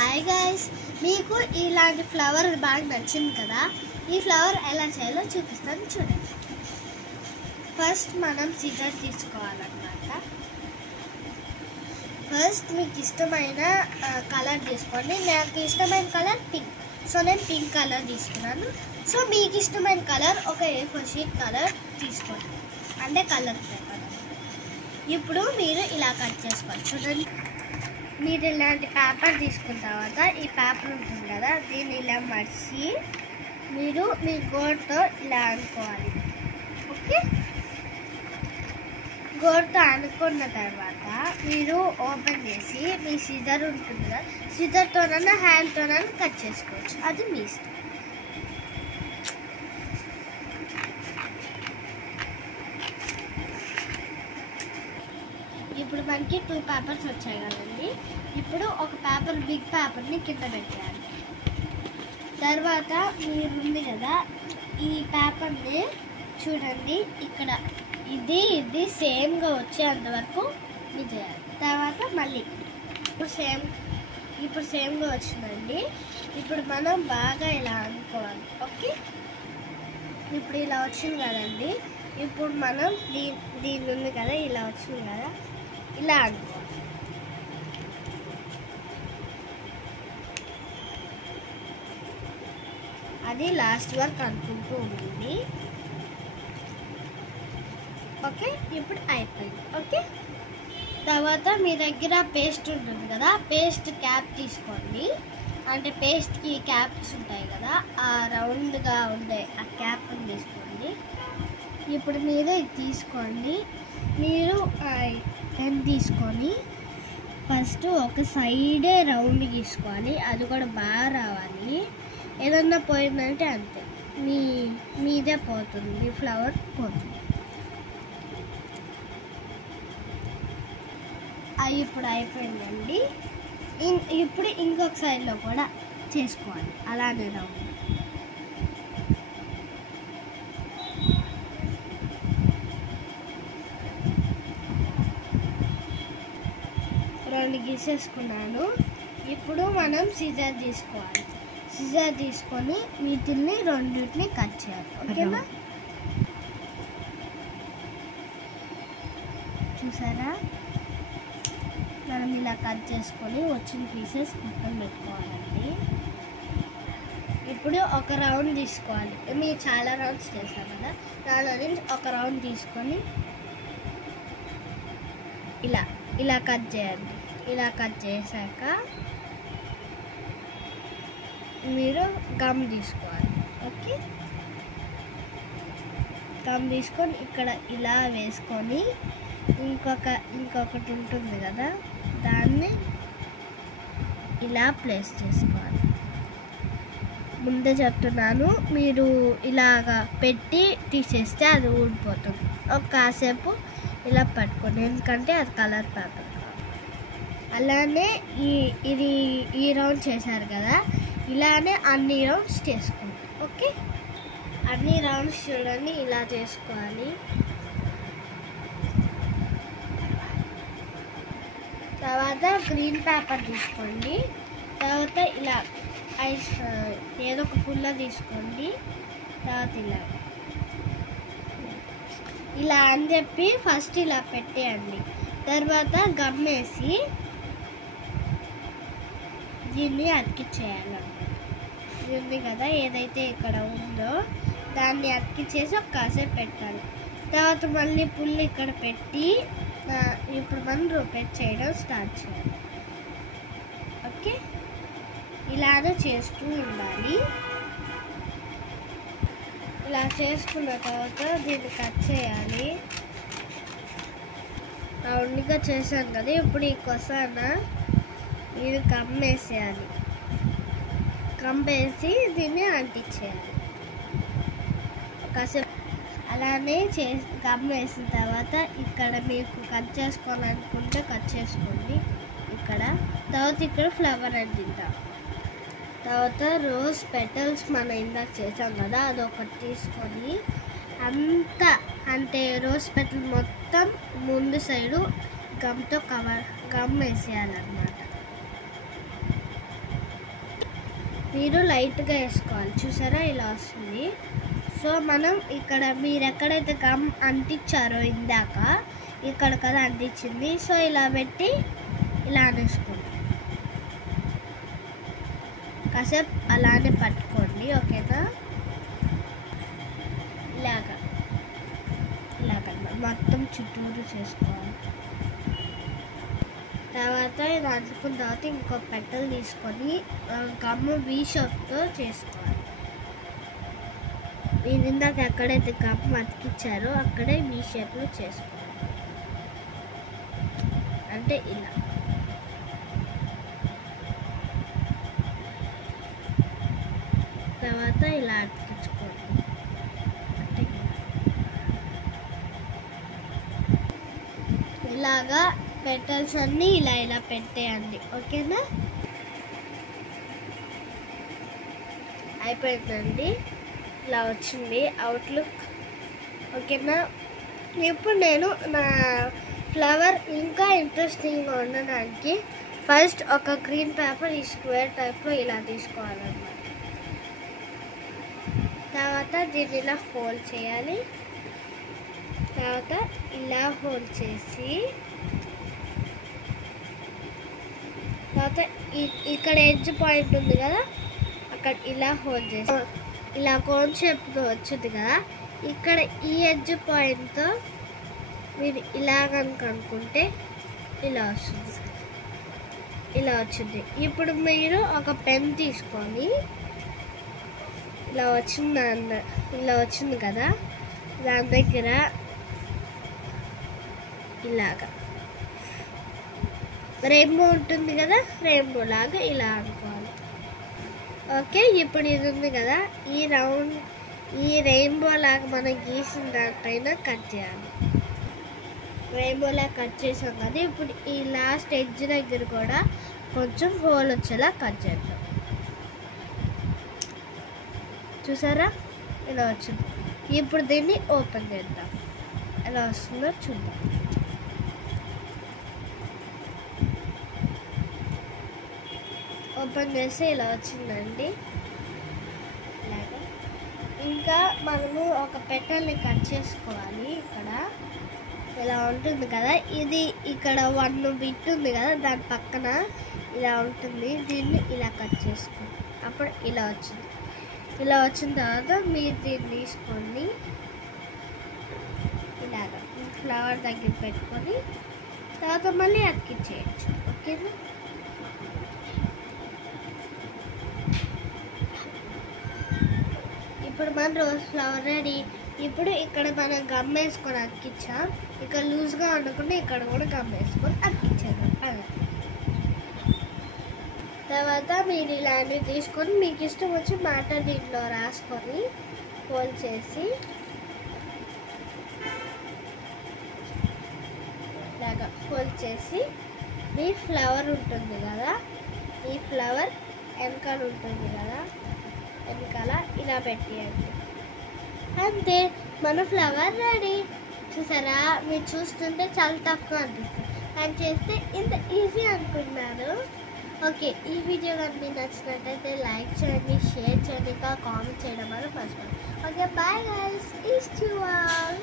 Hi guys, మీకు ఇలాంటి flower బాగా నచ్చింది కదా. ఈ ఫ్లవర్ ఎలా చేయాలో చూపిస్తాను చూడండి. ఫస్ట్ మనం సిజర్ తీసుకోవాలన్నమాట. ఫస్ట్ మీకు ఇష్టమైన కలర్ తీసుకోండి. నాకు ఇష్టమైన కలర్ పింక్, సో నేను పింక్ కలర్ తీసుకున్నాను. సో మీకు ఇష్టమైన కలర్ ఒక A4 షీట్ కలర్ తీసుకోండి, అంటే కలర్ పేపర్. ఇప్పుడు మీరు ఇలా కట్ చేసుకోవాలి. చూడండి, మీరు ఇలాంటి పేపర్ తీసుకున్న తర్వాత ఈ పేపర్ ఉంటుంది కదా, దీన్ని ఇలా మడిచి మీరు మీ గోరుతో ఇలా అనుకోవాలి. ఓకే, గోరుతో అనుకున్న తర్వాత మీరు ఓపెన్ చేసి మీ సిజర్ ఉంటుంది కదా, సిజర్తోనైనా హ్యాండ్తోనైనా కట్ చేసుకోవచ్చు, అది మీ ఇష్టం. ఇప్పుడు మనకి 2 పేపర్స్ వచ్చాయి కదండి. ఇప్పుడు ఒక పేపర్, బిగ్ పేపర్ని కింద పెట్టాలి. తర్వాత మీరు ఉంది కదా, ఈ పేపర్ని చూడండి, ఇక్కడ ఇది సేమ్గా వచ్చేంతవరకు ఇది చేయాలి. తర్వాత మళ్ళీ ఇప్పుడు సేమ్గా వచ్చిందండి. ఇప్పుడు మనం బాగా ఇలా అనుకోవాలి. ఓకే, ఇప్పుడు ఇలా వచ్చింది కదండి. ఇప్పుడు మనం దీని ఉంది కదా, ఇలా వచ్చింది కదా, ఇలా అనుకోవాలి. అది లాస్ట్ వరకు అనుకుంటూ ఉంటుంది. ఓకే, ఇప్పుడు అయిపోయింది. ఓకే, తర్వాత మీ దగ్గర పేస్ట్ ఉంటుంది కదా, పేస్ట్ క్యాప్ తీసుకోండి. అంటే పేస్ట్కి క్యాప్స్ ఉంటాయి కదా, ఆ రౌండ్గా ఉండే ఆ క్యాప్ని తీసుకోండి. ఇప్పుడు మీరు ఇది తీసుకోండి. మీరు పెన్ తీసుకొని ఫస్ట్ ఒక సైడే రౌండ్ గీసుకోవాలి. అది కూడా బాగా రావాలి. ఏదన్నా పోయిందంటే అంతే, మీదే పోతుంది, మీ ఫ్లవర్ పోతుంది. ఇప్పుడు అయిపోయిందండి. ఇప్పుడు ఇంకొక సైడ్లో కూడా చేసుకోవాలి అలానే రౌండ్. రెండు గీసేసుకున్నాను. ఇప్పుడు మనం సిజర్ తీసుకోవాలి. సిజర్ తీసుకొని వీటిని రెండింటిని కట్ చేయాలి. ఓకేనా, చూసారా, మనం ఇలా కట్ చేసుకొని వచ్చిన పీసెస్ పక్కన పెట్టుకోవాలండి. ఇప్పుడు ఒక రౌండ్ తీసుకోవాలి. మీరు చాలా రౌండ్స్ చేస్తారు కదా, దానిలో నుంచి ఒక రౌండ్ తీసుకొని ఇలా కట్ చేయండి. ఇలా కట్ చేశాక మీరు గమ్ తీసుకోవాలి. ఓకే, గమ్ తీసుకొని ఇక్కడ ఇలా వేసుకొని ఇంకొకటి ఉంటుంది కదా, దాన్ని ఇలా ప్లేస్ చేసుకోవాలి. ముందే చెప్తున్నాను, మీరు ఇలాగా పెట్టి తీసేస్తే అది ఊడిపోతుంది. ఒక కాసేపు ఇలా పట్టుకోండి, ఎందుకంటే అది కలర్ పేపర్. అలానే ఈ రౌండ్ చేశారు కదా, ఇలానే అన్ని రౌండ్స్ చేసుకోండి. ఓకే, అన్ని రౌండ్స్ చూడండి ఇలా చేసుకోవాలి. తర్వాత గ్రీన్ పేపర్ తీసుకోండి. తర్వాత ఇలా ఏదో ఒక పుల్ల తీసుకోండి. తర్వాత ఇలా అని చెప్పి ఫస్ట్ ఇలా పెట్టేయండి. తర్వాత గమ్ వేసి దీన్ని అతికిచ్చేయాలన్నమాట. ఇది ఉంది కదా, ఏదైతే ఇక్కడ ఉందో దాన్ని అతికిచ్చేసి ఒక కాసేపు పెట్టాలి. తర్వాత మళ్ళీ పుల్లు ఇక్కడ పెట్టి ఇప్పుడు మనం రొటేట్ చేయడం స్టార్ట్ చేయాలి. ఓకే, ఇలానే చేస్తూ ఉండాలి. ఇలా చేసుకున్న తర్వాత దీన్ని కట్ చేయాలి. రౌండ్గా చేసాం కదా, ఇప్పుడు ఈ కొసన ఇది కమ్మేసేయాలి. కమ్మేసి దీన్ని అంటించేయాలి. కాసేపు అలానే గమ్ వేసిన తర్వాత ఇక్కడ మీకు కట్ చేసుకోవాలనుకుంటే కట్ చేసుకోండి ఇక్కడ. తర్వాత ఇక్కడ ఫ్లవర్ అంటిద్దాం. తర్వాత రోజ్ పెటల్స్ మనం ఇందాక చేసాం కదా, అదొకటి తీసుకొని అంటే రోజ్ పెటల్ మొత్తం ముందు సైడు గమ్ వేసేయాలన్నమాట. మీరు లైట్గా వేసుకోవాలి. చూసారా ఇలా వస్తుంది. సో మనం ఇక్కడ మీరు ఎక్కడైతే గమ్ అంటించారో ఇందాక ఇక్కడ కదా అంటించింది. సో ఇలా పెట్టి ఇలా అనేసుకోండి. కాసేపు అలానే పట్టుకోండి. ఓకేనా? ఇలాగా మొత్తం చుట్టూరు చేసుకోవాలి. తర్వాత ఇది అంటుకున్న తర్వాత ఇంకో పెటల్ తీసుకొని గమ్ము వీ షేప్తో చేసుకోవాలి. మీరు ఇందాక ఎక్కడైతే గమ్ము అతికిచ్చారో అక్కడే వీ షేప్లో చేసుకోవాలి. అంటే ఇలా తర్వాత ఇలా అతికించుకోండి. అంటే ఇలాగా పెటల్స్ అన్నీ ఇలా పెట్టేయండి. ఓకేనా? అయిపోయిందండి. ఇలా వచ్చింది అవుట్లుక్. ఓకేనా? ఇప్పుడు నేను నా ఫ్లవర్ ఇంకా ఇంట్రెస్టింగ్గా ఉండడానికి ఫస్ట్ ఒక గ్రీన్ పేపర్ ఈ స్క్వేర్ టైప్లో ఇలా తీసుకోవాలన్నమాట. తర్వాత దీన్ని ఇలా ఫోల్డ్ చేయాలి. తర్వాత ఇలా ఫోల్డ్ చేసి తర్వాత ఇక్కడ ఎడ్జ్ పాయింట్ ఉంది కదా అక్కడ ఇలా హోల్డ్ చేసి ఇలా కోన్ షేప్తో వచ్చింది కదా ఇక్కడ ఈ ఎడ్జ్ పాయింట్తో మీరు ఇలా కనుక అనుకుంటే ఇలా వచ్చింది. ఇప్పుడు మీరు ఒక పెన్ తీసుకొని ఇలా వచ్చింది కదా దాని దగ్గర ఇలాగా రెయిన్బో ఉంటుంది కదా రెయిన్బో లాగా ఇలా అనుకోవాలి. ఓకే, ఇప్పుడు ఇది ఉంది కదా ఈ రెయిన్బో లాగా మనం గీసిన దానిపైన కట్ చేయాలి. రెయిన్బో లాగా కట్ చేసాం కదా ఇప్పుడు ఈ లాస్ట్ ఎడ్జ్ దగ్గర కూడా కొంచెం హోల్ వచ్చేలా కట్ చేద్దాం. చూసారా ఇలా వచ్చింది. ఇప్పుడు దీన్ని ఓపెన్ చేద్దాం. ఎలా వస్తుందో చూద్దాం. ఓపెన్ చేస్తే ఇలా వచ్చిందండి. ఇలాగా ఇంకా మనము ఒక పెటల్ని కట్ చేసుకోవాలి. ఇక్కడ ఇలా ఉంటుంది కదా ఇది ఇక్కడ 1 బిట్ ఉంది కదా దాని పక్కన ఇలా ఉంటుంది. దీన్ని ఇలా కట్ చేసుకోండి. అప్పుడు ఇలా వచ్చింది. ఇలా వచ్చిన తర్వాత మీరు దీన్ని తీసుకోండి ఇలాగ ఫ్లవర్ దగ్గర పెట్టుకొని తర్వాత మళ్ళీ అతికించేయచ్చు. ఓకేనా? ఇప్పుడు మన రోజ్ ఫ్లవర్ రెడీ. ఇప్పుడు ఇక్కడ మనం గమ్ వేసుకొని అతికించాం. ఇక్కడ లూజ్గా ఉండకుండా ఇక్కడ కూడా గమ్ వేసుకొని అతికించేద్దాం. అలా తర్వాత మీరు ఇలాంటివి తీసుకొని మీకు ఇష్టం వచ్చి మ్యాటర్ దీంట్లో రాసుకొని ఫోల్డ్ చేసి ఇలాగా ఫోల్డ్ చేసి మీ ఫ్లవర్ ఉంటుంది కదా ఈ ఫ్లవర్ వెనకాల ఉంటుంది కదా వెనకాల ఇలా పెట్టేయండి. అంతే, మన ఫ్లవర్ రెడీ. చూసారా? మీరు చూస్తుంటే చాలా తక్కువ అనిపిస్తుంది కానీ చేస్తే ఇంత ఈజీ అనుకున్నారు. ఓకే, ఈ వీడియో కానీ మీకు నచ్చినట్టయితే లైక్ చేయండి, షేర్ చేయండి, ఇంకా కామెంట్ చేయడం వల్ల first. Okay, bye guys, is to all.